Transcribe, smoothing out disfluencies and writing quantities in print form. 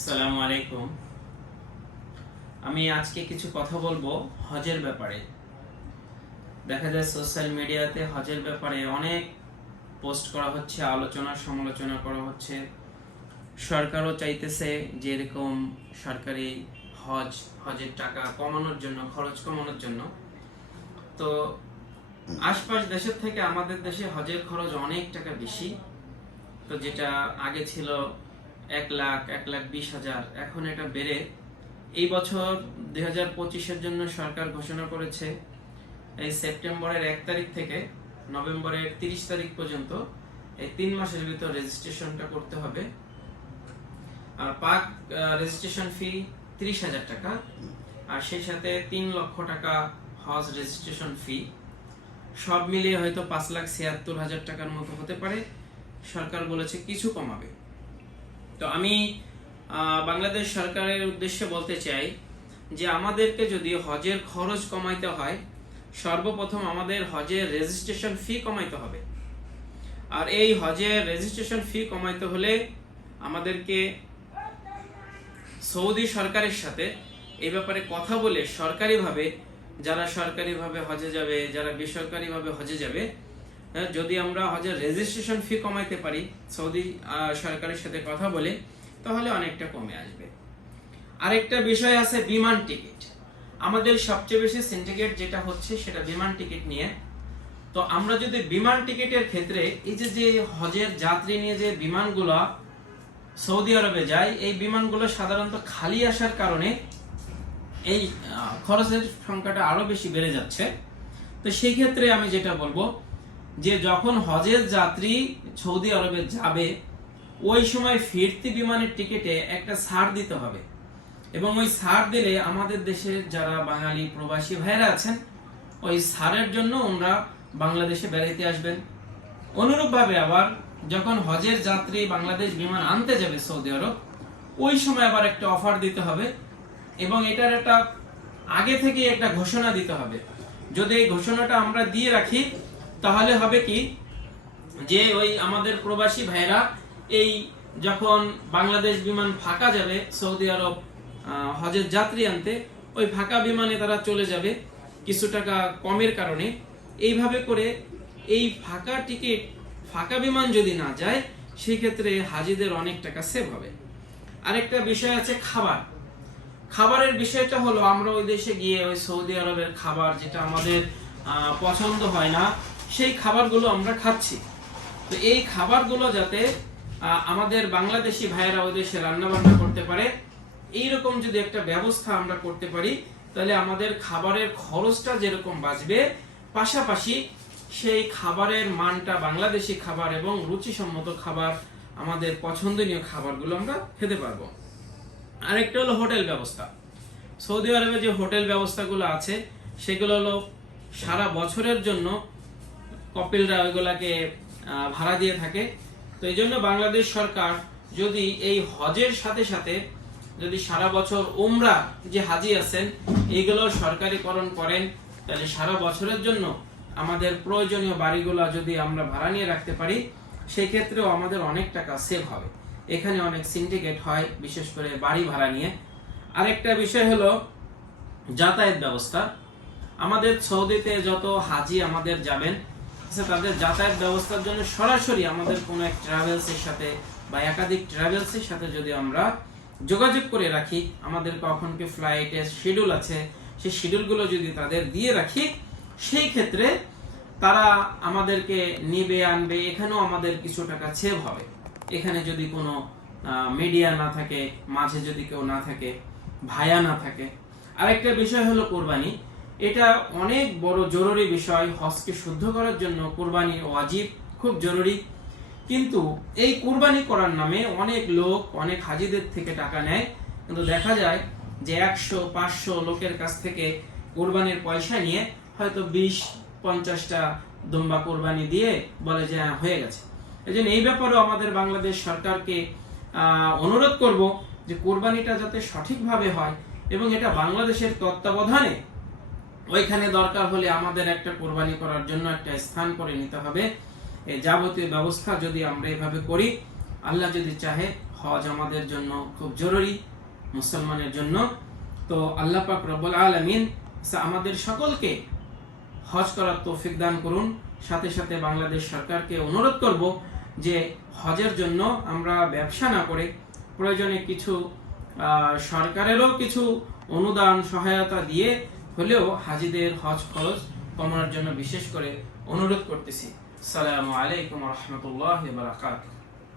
আসসালামু আলাইকুম। আমি আজকে কিছু কথা বলবো হজের ব্যাপারে। দেখা যায় সোশ্যাল মিডিয়াতে হজের ব্যাপারে অনেক পোস্ট করা হচ্ছে, আলোচনা সমালোচনা করা হচ্ছে। সরকারও চাইতেছে যে এরকম সরকারি হজের টাকা কমানোর জন্য, খরচ কমানোর জন্য। তো আশপাশ দেশের থেকে আমাদের দেশে হজের খরচ অনেক টাকা বেশি। তো যেটা আগে ছিল 1,00,000, 1,20,000, এখন এটা বেড়ে এই বছর 2025-এর জন্য সরকার ঘোষণা করেছে এই সেপ্টেম্বরের 1 তারিখ থেকে নভেম্বরের 30 তারিখ পর্যন্ত এই 3 মাসের ভিতর রেজিস্ট্রেশনটা করতে হবে। আর পাক রেজিস্ট্রেশন ফি 30,000 টাকা, আর সেই সাথে 3 লক্ষ টাকা হজ রেজিস্ট্রেশন ফি। সব মিলিয়ে হয়তো 5,76,000 টাকার মতো হতে পারে। সরকার বলেছে কিছু কমাবে। তো আমি বাংলাদেশ সরকারের উদ্দেশ্যে বলতে চাই যে আমাদেরকে যদি হজের খরচ কমাইতে হয়, সর্বপ্রথম আমাদের হজের রেজিস্ট্রেশন ফি কমাইতে হবে। আর এই হজের রেজিস্ট্রেশন ফি কমাইতে হলে আমাদেরকে সৌদি সরকারের সাথে এই ব্যাপারে কথা বলে সরকারিভাবে, যারা সরকারিভাবে হজে যাবে, যারা বেসরকারিভাবে হজে যাবে, যদি আমরা হজের রেজিস্ট্রেশন ফি কমাইতে পারি সৌদি সরকারের সাথে কথা বলে, তাহলে অনেকটা কমে আসবে। আরেকটা বিষয় আছে বিমান টিকিট। আমাদের সবচেয়ে বেশি সিন্ডিকেট যেটা হচ্ছে সেটা বিমান টিকিট নিয়ে। তো আমরা যদি বিমান টিকিটের ক্ষেত্রে এই যে হজের যাত্রী নিয়ে যে বিমানগুলো সৌদি আরবে যায়, এই বিমানগুলো সাধারণত খালি আসার কারণে এই খরচের সংখ্যাটা আরো বেশি বেড়ে যাচ্ছে। তো সেই ক্ষেত্রে আমি যেটা বলবো যে যখন হজের যাত্রী সৌদি আরবে যাবে, ওই সময় ফিরতি বিমানের টিকিটে একটা ছাড় দিতে হবে, এবং ওই ছাড় দিলে আমাদের দেশের যারা বাঙালি প্রবাসী ভাইরা আছেন, ওই ছাড়ের জন্য ওনারা বাংলাদেশে বেড়াইতে আসবেন। অনুরূপভাবে আবার যখন হজের যাত্রী বাংলাদেশ বিমান আনতে যাবে সৌদি আরব, ওই সময় আবার একটা অফার দিতে হবে, এবং এটার একটা আগে থেকে একটা ঘোষণা দিতে হবে। যদি এই ঘোষণাটা আমরা দিয়ে রাখি, তাহলে হবে কি যে ওই আমাদের প্রবাসী ভাইরা এই যখন বাংলাদেশ বিমান ফাঁকা যাবে সৌদি আরব হজের যাত্রী আনতে, ওই ফাঁকা বিমানে তারা চলে যাবে কিছু টাকা কমের কারণে। এইভাবে করে এই ফাঁকা টিকিট, ফাঁকা বিমান যদি না যায়, সেই ক্ষেত্রে হাজিদের অনেক টাকা সেভ হবে। আরেকটা বিষয় আছে খাবারের বিষয়টা হলো, আমরা ওই দেশে গিয়ে ওই সৌদি আরবের খাবার যেটা আমাদের পছন্দ হয় না, সেই খাবারগুলো আমরা খাচ্ছি। তো এই খাবারগুলো যাতে আমাদের বাংলাদেশি ভাইয়েরা ওই দেশে রান্না বান্না করতে পারে, এইরকম যদি একটা ব্যবস্থা আমরা করতে পারি, তাহলে আমাদের খাবারের খরচটা যেরকম বাঁচবে, পাশাপাশি সেই খাবারের মানটা বাংলাদেশি খাবার এবং রুচিসম্মত খাবার, আমাদের পছন্দনীয় খাবারগুলো আমরা খেতে পারবো। আরেকটা হলো হোটেল ব্যবস্থা। সৌদি আরবে যে হোটেল ব্যবস্থাগুলো আছে, সেগুলো হলো সারা বছরের জন্য কপিলরা ওইগুলাকে ভাড়া দিয়ে থাকে। তো এই জন্য বাংলাদেশ সরকার যদি এই হজের সাথে সাথে যদি সারা বছর উমরা যে হাজি আছেন এইগুলো সরকারিকরণ করেন, তাহলে সারা বছরের জন্য আমাদের প্রয়োজনীয় বাড়িগুলো যদি আমরা ভাড়া নিয়ে রাখতে পারি, সেই ক্ষেত্রেও আমাদের অনেক টাকা সেভ হবে। এখানে অনেক সিন্ডিকেট হয়, বিশেষ করে বাড়ি ভাড়া নিয়ে। আরেকটা বিষয় হলো যাতায়াত ব্যবস্থা। আমাদের সৌদিতে যত হাজি আমাদের যাবেন, তাদের যাতায়াত ব্যবস্থার জন্য সরাসরি আমাদের কোনো এক ট্রাভেলসের সাথে বা একাধিক ট্রাভেলসের সাথে যদি আমরা যোগাযোগ করে রাখি, আমাদের কখন কি ফ্লাইটের শিডিউল আছে, সেই শিডিউলগুলো যদি তাদের দিয়ে রাখি, সেই ক্ষেত্রে তারা আমাদেরকে নিবে আনবে, এখানেও আমাদের কিছু টাকা সেভ হবে। এখানে যদি কোনো মিডিয়া না থাকে, মাঝে যদি কেউ না থাকে, ভায়া না থাকে। আরেকটা বিষয় হলো কোরবানি। এটা অনেক বড় জরুরি বিষয়। হজকে শুদ্ধ করার জন্য কোরবানি ওয়াজিব, খুব জরুরি। কিন্তু এই কোরবানি করার নামে অনেক লোক অনেক হাজিদের থেকে টাকা নেয়, কিন্তু দেখা যায় যে 100-500 লোকের কাছ থেকে কোরবানির পয়সা নিয়ে হয়তো 20-50টা দুম্বা কোরবানি দিয়ে বলে যে হয়ে গেছে। এজন্য এই ব্যাপারেও আমাদের বাংলাদেশ সরকারকে অনুরোধ করব যে কোরবানিটা যাতে সঠিকভাবে হয়, এবং এটা বাংলাদেশের তত্ত্বাবধানে, ওইখানে দরকার হলে আমাদের একটা কোরবানি করার জন্য একটা স্থান করে নিতে হবে। এই যাবতীয় ব্যবস্থা যদি আমরা এভাবে করি, আল্লাহ যদি চাহে হজ আমাদের জন্য খুব জরুরি, মুসলমানের জন্য। তো আল্লাহ পাক রব্বুল আলামিন আমাদের সকলকে হজ করার তৌফিক দান করুন। সাথে সাথে বাংলাদেশ সরকারকে অনুরোধ করব যে হজের জন্য আমরা ব্যবসা না করে প্রয়োজনে কিছু সরকারেরও কিছু অনুদান সহায়তা দিয়ে হলেও হাজিদের হজ খরচ কমানোর জন্য বিশেষ করে অনুরোধ করতেছি। আসসালামু আলাইকুম ওয়া রাহমাতুল্লাহি ওয়া বারাকাতুহু।